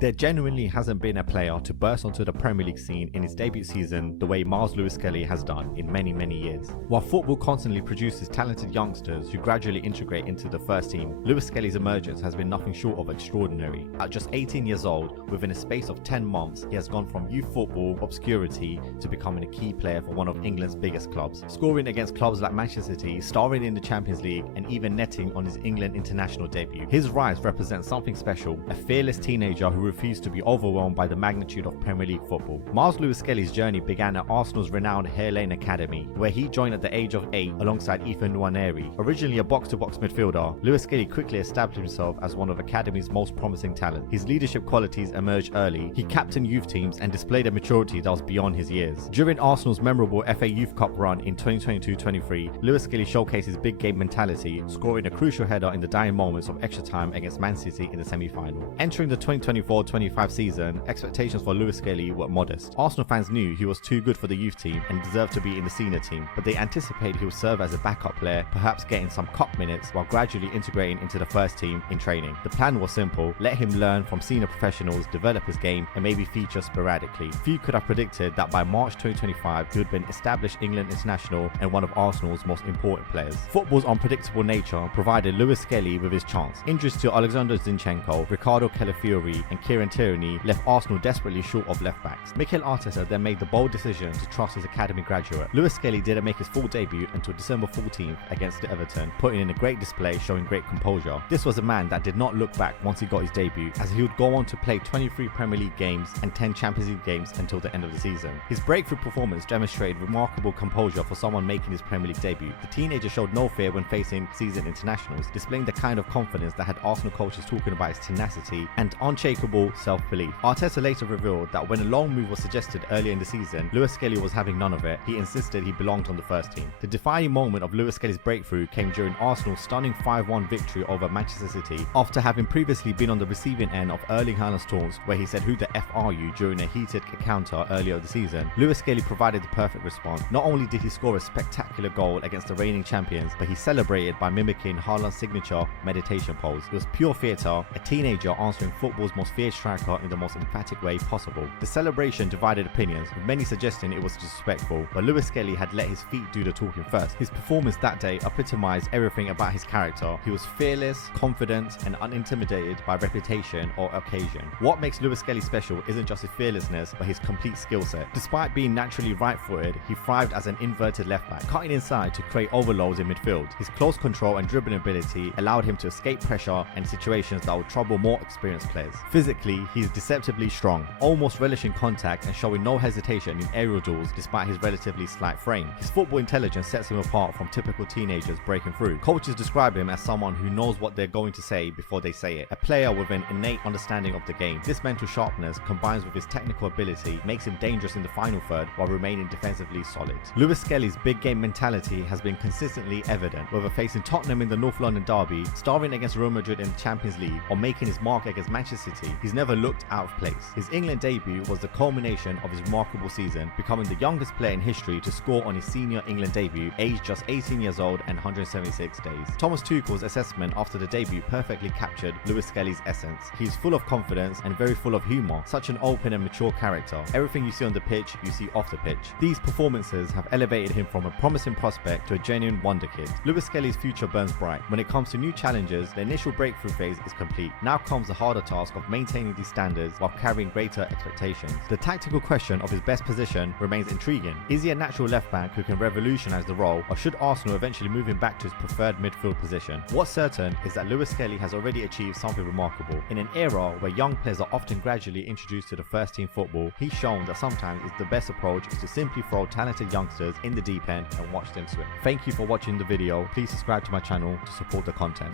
There genuinely hasn't been a player to burst onto the Premier League scene in his debut season the way Myles Lewis-Skelly has done in many years. While football constantly produces talented youngsters who gradually integrate into the first team, Lewis-Skelly's emergence has been nothing short of extraordinary. At just 18 years old, within a space of 10 months, he has gone from youth football obscurity to becoming a key player for one of England's biggest clubs, scoring against clubs like Manchester City, starring in the Champions League, and even netting on his England international debut. His rise represents something special, a fearless teenager who refused to be overwhelmed by the magnitude of Premier League football. Myles Lewis-Skelly's journey began at Arsenal's renowned Hare Lane Academy, where he joined at the age of 8 alongside Ethan Nwaneri. Originally a box-to-box midfielder, Lewis-Skelly quickly established himself as one of Academy's most promising talents. His leadership qualities emerged early. He captained youth teams and displayed a maturity that was beyond his years. During Arsenal's memorable FA Youth Cup run in 2022-23, Lewis-Skelly showcased his big game mentality, scoring a crucial header in the dying moments of extra time against Man City in the semi-final. Entering the 2024-25 season, expectations for Lewis-Skelly were modest. Arsenal fans knew he was too good for the youth team and deserved to be in the senior team, but they anticipated he would serve as a backup player, perhaps getting some cup minutes while gradually integrating into the first team in training. The plan was simple: let him learn from senior professionals, develop his game, and maybe feature sporadically. Few could have predicted that by March 2025 he would be an established England international and one of Arsenal's most important players. Football's unpredictable nature provided Lewis-Skelly with his chance. Injuries to Alexander Zinchenko, Ricardo Calafiori, and Kieran Tierney left Arsenal desperately short of left backs. Mikel Arteta then made the bold decision to trust his academy graduate. Lewis-Skelly didn't make his full debut until December 14th against Everton, putting in a great display showing great composure. This was a man that did not look back once he got his debut, as he would go on to play 23 Premier League games and 10 Champions League games until the end of the season. His breakthrough performance demonstrated remarkable composure for someone making his Premier League debut. The teenager showed no fear when facing seasoned internationals, displaying the kind of confidence that had Arsenal coaches talking about his tenacity and unshakable self-belief. Arteta later revealed that when a loan move was suggested earlier in the season, Lewis-Skelly was having none of it. He insisted he belonged on the first team. The defining moment of Lewis-Skelly's breakthrough came during Arsenal's stunning 5-1 victory over Manchester City, after having previously been on the receiving end of Erling Haaland's taunts, where he said, "Who the F are you?" during a heated encounter earlier the season. Lewis-Skelly provided the perfect response. Not only did he score a spectacular goal against the reigning champions, but he celebrated by mimicking Haaland's signature meditation pose. It was pure theatre, a teenager answering football's most feared striker in the most emphatic way possible. The celebration divided opinions, with many suggesting it was disrespectful, but Lewis-Skelly had let his feet do the talking first. His performance that day epitomized everything about his character. He was fearless, confident, and unintimidated by reputation or occasion. What makes Lewis-Skelly special isn't just his fearlessness, but his complete skill set. Despite being naturally right-footed, he thrived as an inverted left-back, cutting inside to create overloads in midfield. His close control and dribbling ability allowed him to escape pressure and situations that would trouble more experienced players. Physically, he is deceptively strong, almost relishing contact and showing no hesitation in aerial duels despite his relatively slight frame. His football intelligence sets him apart from typical teenagers breaking through. Coaches describe him as someone who knows what they're going to say before they say it, a player with an innate understanding of the game. This mental sharpness, combined with his technical ability, makes him dangerous in the final third while remaining defensively solid. Lewis-Skelly's big game mentality has been consistently evident, whether facing Tottenham in the North London derby, starring against Real Madrid in the Champions League, or making his mark against Manchester City. He's never looked out of place. His England debut was the culmination of his remarkable season, becoming the youngest player in history to score on his senior England debut, aged just 18 years old and 176 days. Thomas Tuchel's assessment after the debut perfectly captured Lewis-Skelly's essence. He's full of confidence and very full of humour, such an open and mature character. Everything you see on the pitch, you see off the pitch. These performances have elevated him from a promising prospect to a genuine wonder kid. Lewis-Skelly's future burns bright. When it comes to new challenges, the initial breakthrough phase is complete. Now comes the harder task of maintaining these standards while carrying greater expectations. The tactical question of his best position remains intriguing. Is he a natural left back who can revolutionise the role, or should Arsenal eventually move him back to his preferred midfield position? What's certain is that Lewis-Skelly has already achieved something remarkable. In an era where young players are often gradually introduced to the first team football, he's shown that sometimes the best approach is to simply throw talented youngsters in the deep end and watch them swim. Thank you for watching the video. Please subscribe to my channel to support the content.